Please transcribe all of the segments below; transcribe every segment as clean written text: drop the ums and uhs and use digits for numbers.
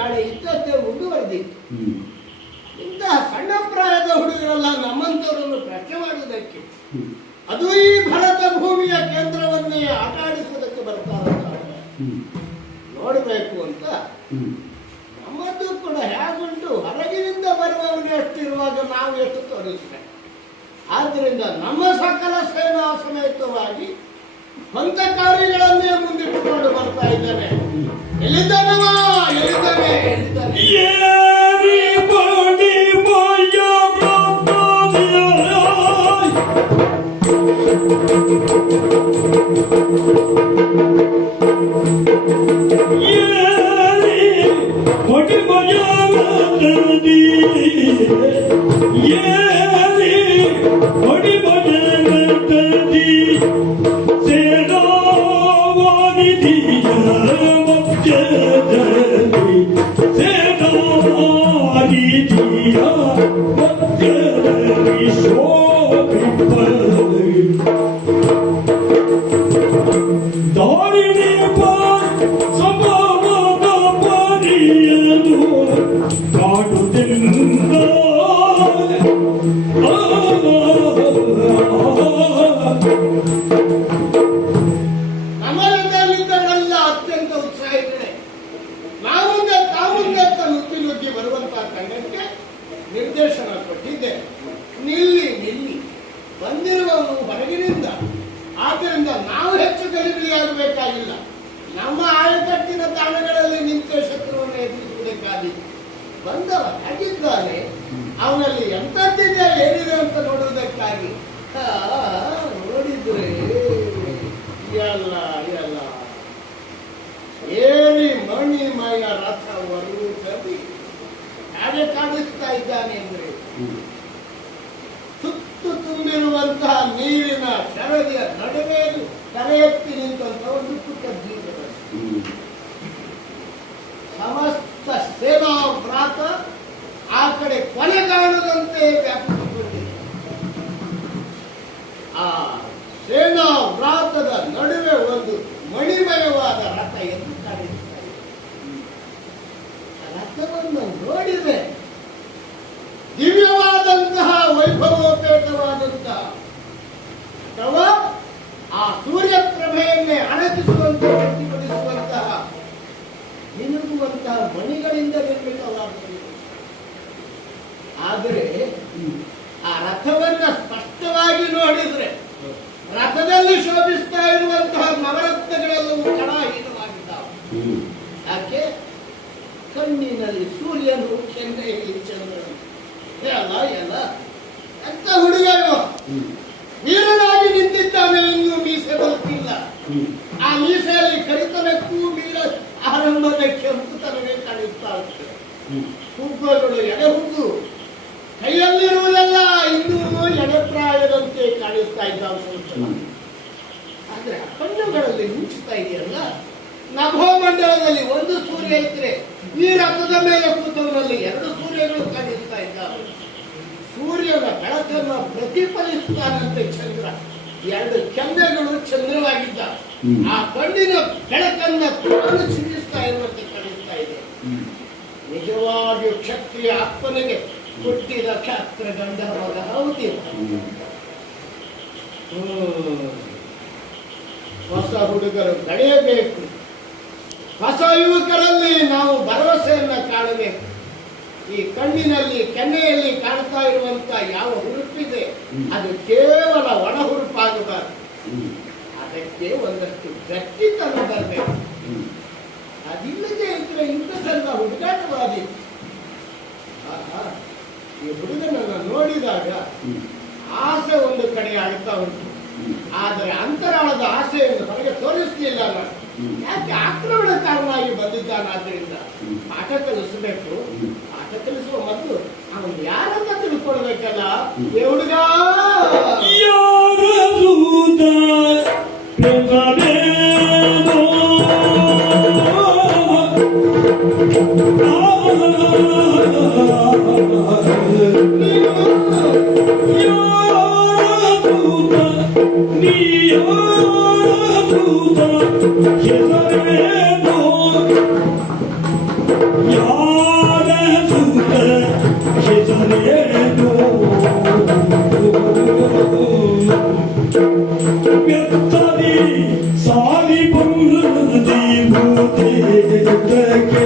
ನಾಳೆ ಇದ್ದದ್ದೇ ಮುಂದುವರೆದಿತ್ತು. ಇಂತಹ ಸಣ್ಣ ಪ್ರಾಯದ ಹುಡುಗರೆಲ್ಲ ನಮ್ಮಂಥವರನ್ನು ಪ್ರಶ್ನೆ ಮಾಡುವುದಕ್ಕೆ, ಅದು ಈ ಭರತ ಭೂಮಿಯ ಕೇಂದ್ರವನ್ನೇ ಆಟ ಆಡಿಸುವುದಕ್ಕೆ ಬರ್ತಾರೆ ನೋಡಬೇಕು ಅಂತ. ನಮ್ಮದು ಕೂಡ ಹೇಗುಂಟು, ಹೊರಗಿನಿಂದ ಬರುವವನೇ ಎಷ್ಟಿರುವಾಗ ನಾವು ಎಷ್ಟು ತೋರಿಸಬೇಕು. ಆದ್ದರಿಂದ ನಮ್ಮ ಸಕಲ ಸೇನಾ ಸಮೇತವಾಗಿ ಪಂಥಕಾರಿಗಳನ್ನೇ ಮುಂದಿಟ್ಟುಕೊಂಡು ಬರ್ತಾ ಇದ್ದಾನೆ. ಎಲ್ಲಿದ್ದಾನವ, ಎಲ್ಲಿದ್ದಾನೆ, ನಮ್ಮಲ್ಲಿದ್ದವರೆಲ್ಲ ಅತ್ಯಂತ ಉತ್ಸಾಹಿತರೆ. ನಾವುಂದೆ ತಾವುಂದೆ ನುಗ್ಗಿ ಬರುವಂತಹ ತಂಡಕ್ಕೆ ನಿರ್ದೇಶನ ಕೊಟ್ಟಿದ್ದೆ. ನಿಲ್ಲಿ ನಿಲ್ಲಿ, ಬಂದಿರುವವನು ಹೊರಗಿನಿಂದ. ಆದ್ದರಿಂದ ನಾವು ಹೆಚ್ಚು ಗಲಿಬಿಲಿಯಾಗಬೇಕಾಗಿಲ್ಲ. ನಮ್ಮ ಆಯಕಟ್ಟಿನ ತಾಣಗಳಲ್ಲಿ ನಿಂತ ಶತ್ರುವನ್ನು ಎದುರಿಸುವುದಕ್ಕಾಗಿತ್ತು. ಬಂದವ ಹಾಗಿದ್ದಾನೆ, ಅವನಲ್ಲಿ ಎಂಥದ್ದಿದೆ ಏನಿದೆ ಅಂತ ನೋಡುವುದಕ್ಕಾಗಿ ನೋಡಿದ್ರೆ ಎಲ್ಲ ಎಲ್ಲ ಏರಿ ಮಣಿಮಯ ರಥವರು ಕವಿ ಹಾಗೆ ಕಾಣಿಸ್ತಾ ಇದ್ದಾನೆ ಅಂದ್ರೆ, ಸುತ್ತು ತುಂಬಿರುವಂತಹ ನೀರಿನ ಶರದಿಯ ನಡುವೆ ತಲೆ ಎತ್ತಿ ನಿಂತಹ ಒಂದು ಪುಟ್ಟ ಜೀವನ. ಸಮಸ್ತ ಸೇನಾ ವ್ರಾತ ಆ ಕಡೆ ಕೊನೆಗಾಣದಂತೆ ವ್ಯಾಪಿಸಿಕೊಂಡಿದೆ. ಆ ಸೇನಾ ವ್ರಾತದ ನಡುವೆ ಒಂದು ಮಣಿಮಯವಾದ ರಥ ಎಂದು ಕಾಣಿಸ್ತಾ ಇದೆ. ರಥವನ್ನು ನೋಡಿದ್ರೆ ದಿವ್ಯವಾದಂತಹ ವೈಭವೋಪೇತವಾದಂತಹ ಅಥವಾ ಆ ಸೂರ್ಯ ಪ್ರಭೆಯನ್ನೇ ಅಣಕಿಸುವಂತೆ ಪ್ರತಿಫಲಿಸುವಂತಹ ಮಿನುಗುವಂತಹ ಮಣಿಗಳಿಂದ ನಿರ್ಮಿತವಾಗುತ್ತದೆ. ಆದರೆ ಆ ರಥವನ್ನ ಸ್ಪಷ್ಟವಾಗಿ ನೋಡಿದ್ರೆ ರಥದಲ್ಲಿ ಶೋಭಿಸ್ತಾ ಇರುವಂತಹ ನವರತ್ನಗಳೆಲ್ಲವೂ ಕಣಾಹೀನವಾಗಿದ್ದಾವೆ. ಯಾಕೆ? ಕಣ್ಣಿನಲ್ಲಿ ಸೂರ್ಯನು, ಕೆನ್ನೆಯಲ್ಲಿ ಚಂದ್ರನು. ಎಲ್ಲ ಎಲ್ಲ ಎಂತ ಹುಡುಗ ವೀರನಾಗಿ ನಿಂತಿದ್ದಾನೆ. ಇನ್ನೂ ಮೀಸೆ ಬರುತ್ತಿಲ್ಲ. ಆ ಮೀಸೆಯಲ್ಲಿ ಕರಿತನಕ್ಕೂ ಮೀರ ಆರಂಭದ ಕೆಂಪುತನವೇ ಕಾಣಿಸ್ತಾ ಇರ್ತದೆ. ಹುಬ್ಬುಗಳು ಎಡೆ ಹುಬ್ಬು, ಕೈಯಲ್ಲಿರುವುದೆಲ್ಲ ಇನ್ನೂ ಎಡೆಪ್ರಾಯದಂತೆ ಕಾಣಿಸ್ತಾ ಇದ್ದಾವೆ. ಆದ್ರೆ ಕಣ್ಣುಗಳಲ್ಲಿ ಮಿಂಚುತ್ತಾ ಇದೆಯಲ್ಲ. ನಭೋಮಂಡಲದಲ್ಲಿ ಒಂದು ಸೂರ್ಯ ಇದ್ರೆ ಈ ರಥದ ಮೇಲೆ ಕೂತವರಲ್ಲಿ ಎರಡು ಸೂರ್ಯಗಳು ಕಾಣಿಸ್ತಾ ಇದ್ದಾವೆ. ಸೂರ್ಯನ ಬೆಳಕನ್ನು ಪ್ರತಿಫಲಿಸುತ್ತಾನಂತೆ ಚಂದ್ರ. ಎರಡು ಕೆಂಬೆಗಳು ಚಂದ್ರವಾಗಿದ್ದ ಆ ಕಣ್ಣಿನ ಬೆಳಕನ್ನ ತಾನು ಚಿಮ್ಮಿಸ್ತಾ ಇರುವಂತೆ ಕಾಣಿಸ್ತಾ ಇದೆ. ನಿಜವಾಗಿಯೂ ಕ್ಷತ್ರಿಯ ಆತ್ಮನಿಗೆ ಹುಟ್ಟಿದ ಕ್ಷಾತ್ರ ಗಂಧರ್ವದ ಹೌದಿ. ಹೊಸ ಹುಡುಗರು ಬೆಳೆಯಬೇಕು. ಹೊಸ ಯುವಕರಲ್ಲಿ ನಾವು ಭರವಸೆಯನ್ನ ಕಾಣಬೇಕು. ಈ ಕಣ್ಣಿನಲ್ಲಿ ಕೆನ್ನೆಯಲ್ಲಿ ಕಾಣ್ತಾ ಇರುವಂತ ಯಾವ ಹುರುಪಿದೆ ಅದು ಕೇವಲ ಒಣ ಹುರುಪಾಗಬಾರದು. ಅದಕ್ಕೆ ಒಂದಷ್ಟು ಗಟ್ಟಿತನ ಬರಬೇಕು. ಅದಿಲ್ಲದೆ ಇದ್ರೆ ಇಂಥದ್ದೆಲ್ಲ ಹುಡುಗಾಟವಾದಿ. ಈ ಹುಡುಗನನ್ನ ನೋಡಿದಾಗ ಆಸೆ ಒಂದು ಕಡೆ ಆಗ್ತಾ ಉಂಟು. ಆದರೆ ಅಂತರಾಳದ ಆಸೆಯನ್ನು ಹೊರಗೆ ತೋರಿಸಲಿಲ್ಲ. ಯಾಕೆ? ಆಕ್ರಮಣಕಾರನಾಗಿ ಬಂದಿದ್ದಾನಾದ್ರಿಂದ ಪಾಠ ಕಲಿಸಬೇಕು. ಪಾಠ ಕಲಿಸುವ ಮೊದಲು ಅವನು ಯಾರನ್ನ ತಿಳ್ಕೊಳ್ಬೇಕಲ್ಲ. ಏ ಹುಡುಗ, ಯಾರ ಸುತ್ತ ಹೆಸರೇನು ವ್ಯರ್ಥದಿ ಸಾರಿ ಬಂದಿ ಭೂತೇಕೆ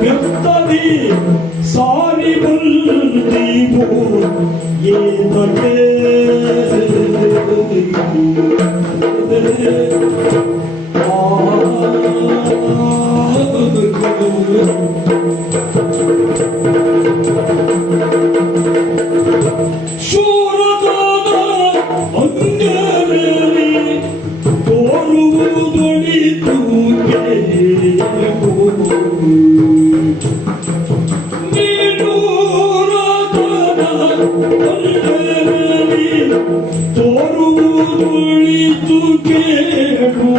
ವ್ಯರ್ಥದಿ ಸಾರಿ ಬಂದಿ ಭೂತೇಕೆ ಶೂರದಾದ ಅಂಗರಲ್ಲಿ ತೋರುವುದೊಳಿತು ನೀಡೂರದಾದ ಅಂಗರಲ್ಲಿ ತೋರುವುದೊಳಿತು ಕೇಳು